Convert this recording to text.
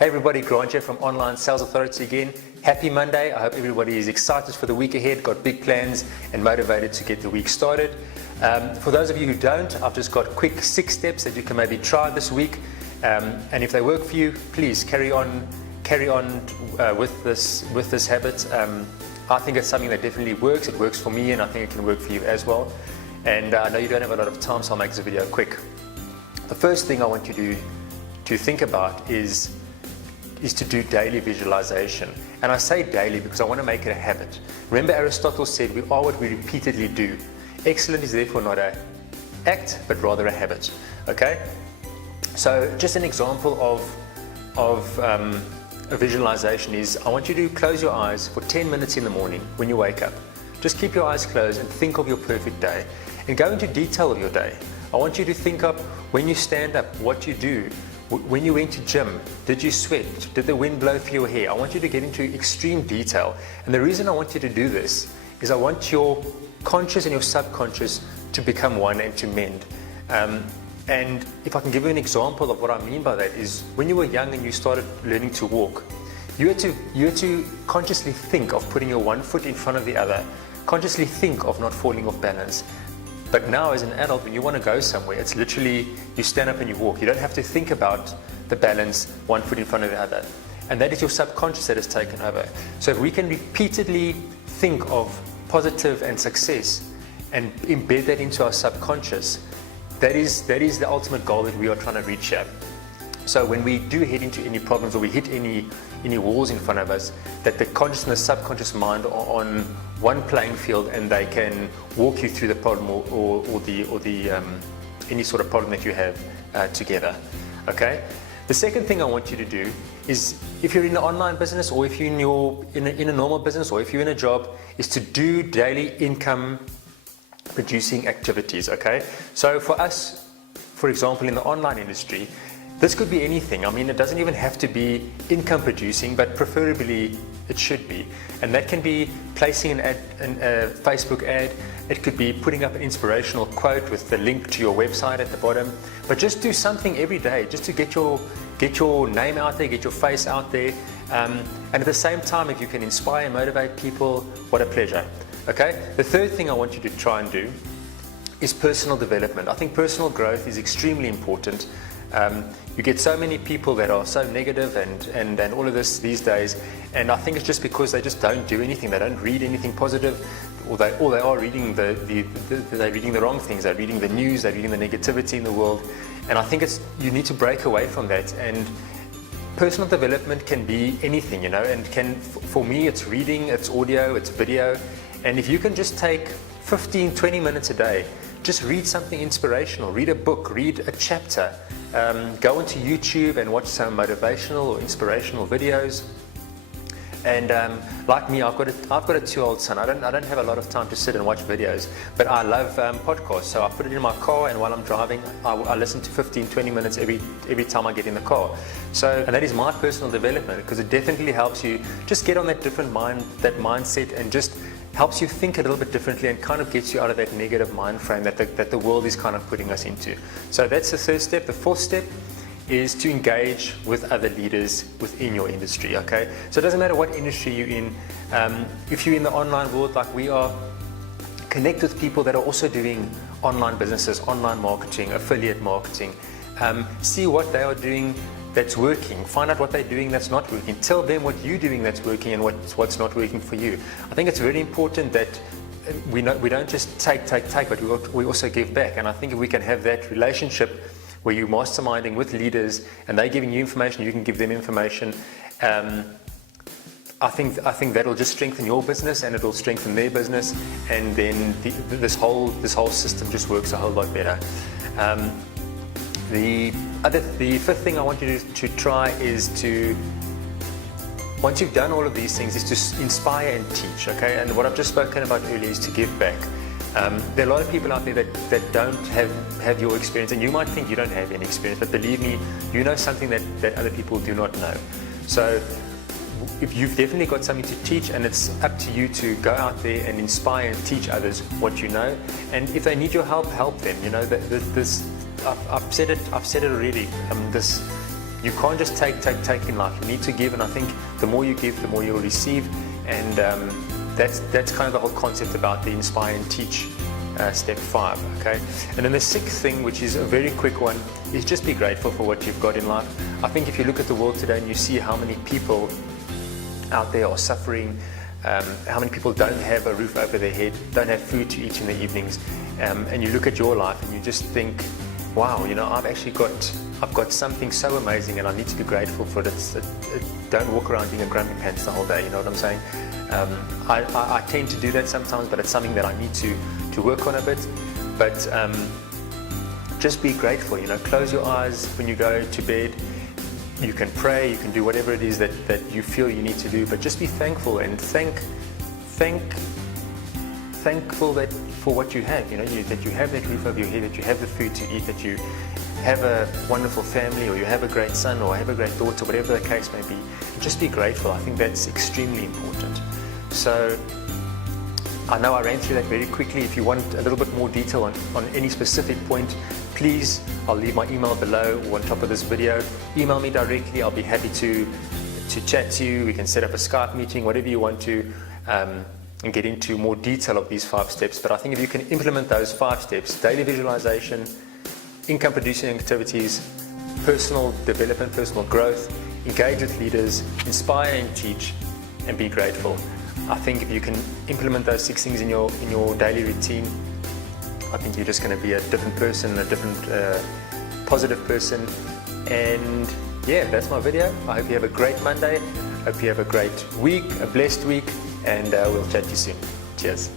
Hey everybody, Grant here from Online Sales Authority again. Happy Monday. I hope everybody is excited for the week ahead, got big plans and motivated to get the week started. For those of you who don't, I've just got quick 6 steps that you can maybe try this week. And if they work for you, please carry on with this habit. I think it's something that definitely works. It works for me and I think it can work for you as well. And I know you don't have a lot of time, so I'll make this video quick. The first thing I want you to think about is to do daily visualization. And I say daily because I want to make it a habit. Remember, Aristotle said we are what we repeatedly do. Excellence is therefore not an act, but rather a habit. Okay? So just an example of a visualization is, I want you to close your eyes for 10 minutes in the morning when you wake up. Just keep your eyes closed and think of your perfect day. And go into detail of your day. I want you to think of when you stand up, what you do. When you went to gym, did you sweat? Did the wind blow through your hair? I want you to get into extreme detail. And the reason I want you to do this is I want your conscious and your subconscious to become one and to mend. And if I can give you an example of what I mean by that is, when you were young and you started learning to walk, you had to consciously think of putting your one foot in front of the other, consciously think of not falling off balance. But now as an adult, when you want to go somewhere, it's literally you stand up and you walk. You don't have to think about the balance, one foot in front of the other. And that is your subconscious that has taken over. So if we can repeatedly think of positive and success and embed that into our subconscious, that is the ultimate goal that we are trying to reach here. So when we do head into any problems or we hit any walls in front of us, that the conscious and the subconscious mind are on one playing field and they can walk you through the problem or any sort of problem that you have together. Okay. The second thing I want you to do is, if you're in an online business or if you're in a normal business or if you're in a job, is to do daily income producing activities. Okay. So for us, for example, in the online industry, this could be anything. I mean, it doesn't even have to be income producing, but preferably it should be. And that can be placing a Facebook ad. It could be putting up an inspirational quote with the link to your website at the bottom. But just do something every day, just to get your name out there, get your face out there. And at the same time, if you can inspire and motivate people, what a pleasure. Okay. The third thing I want you to try and do is personal development. I think personal growth is extremely important. You get so many people that are so negative and all of this these days, and I think it's just because they just don't do anything. They don't read anything positive, or they are reading they're reading the wrong things. They're reading the news. They're reading the negativity in the world, and I think you need to break away from that. And personal development can be anything, and for me it's reading, it's audio, it's video, and if you can just take 15-20 minutes a day, just read something inspirational, read a book, read a chapter, go into YouTube and watch some motivational or inspirational videos. And like me, I've got a 2-year-old son. I don't have a lot of time to sit and watch videos, but I love podcasts. So I put it in my car, and while I'm driving, I listen to 15-20 minutes every time I get in the car. And that is my personal development, because it definitely helps you just get on that mindset, and just helps you think a little bit differently and kind of gets you out of that negative mind frame that the world is kind of putting us into. So that's the third step. The fourth step is to engage with other leaders within your industry. Okay, so it doesn't matter what industry you're in. If you're in the online world like we are, connect with people that are also doing online businesses, online marketing, affiliate marketing. See what they are doing that's working. Find out what they're doing that's not working. Tell them what you're doing that's working and what's not working for you. I think it's very important that we don't just take, but we also give back. And I think if we can have that relationship where you're masterminding with leaders and they're giving you information, you can give them information. I think that'll just strengthen your business and it'll strengthen their business, and then this whole system just works a whole lot better. The fifth thing I want you to try is to, once you've done all of these things, is to inspire and teach. Okay, and what I've just spoken about earlier is to give back. There are a lot of people out there that don't have your experience, and you might think you don't have any experience, but believe me, you know something that other people do not know. So if you've definitely got something to teach, and it's up to you to go out there and inspire and teach others what you know. And if they need your help, help them. I've said it already. you can't just take in life. You need to give, and I think the more you give, the more you'll receive. And that's kind of the whole concept about the inspire and teach step 5. Okay, and then the 6th thing, which is a very quick one, is just be grateful for what you've got in life. I think if you look at the world today and you see how many people out there are suffering, how many people don't have a roof over their head, don't have food to eat in the evenings, and you look at your life and you just think, wow, you know, I've got something so amazing and I need to be grateful for it. Don't walk around being a grumpy pants the whole day, you know what I'm saying? I tend to do that sometimes, but it's something that I need to work on a bit. But just be grateful, you know, close your eyes when you go to bed. You can pray, you can do whatever it is that you feel you need to do, but just be thankful and thankful that for what you have, you know, that you have that roof over your head, that you have the food to eat, that you have a wonderful family, or you have a great son, or have a great daughter, whatever the case may be. Just be grateful. I think that's extremely important. So I know I ran through that very quickly. If you want a little bit more detail on any specific point, please, I'll leave my email below or on top of this video. Email me directly. I'll be happy to chat to you. We can set up a Skype meeting, whatever you want to, and get into more detail of these 5 steps. But I think if you can implement those 5 steps, daily visualization, income producing activities, personal development, personal growth, engage with leaders, inspire and teach, and be grateful. I think if you can implement those 6 things in your daily routine, I think you're just going to be a different person, a different positive person. And yeah, that's my video. I hope you have a great Monday. Hope you have a great week, a blessed week, and we'll chat to you soon. Cheers.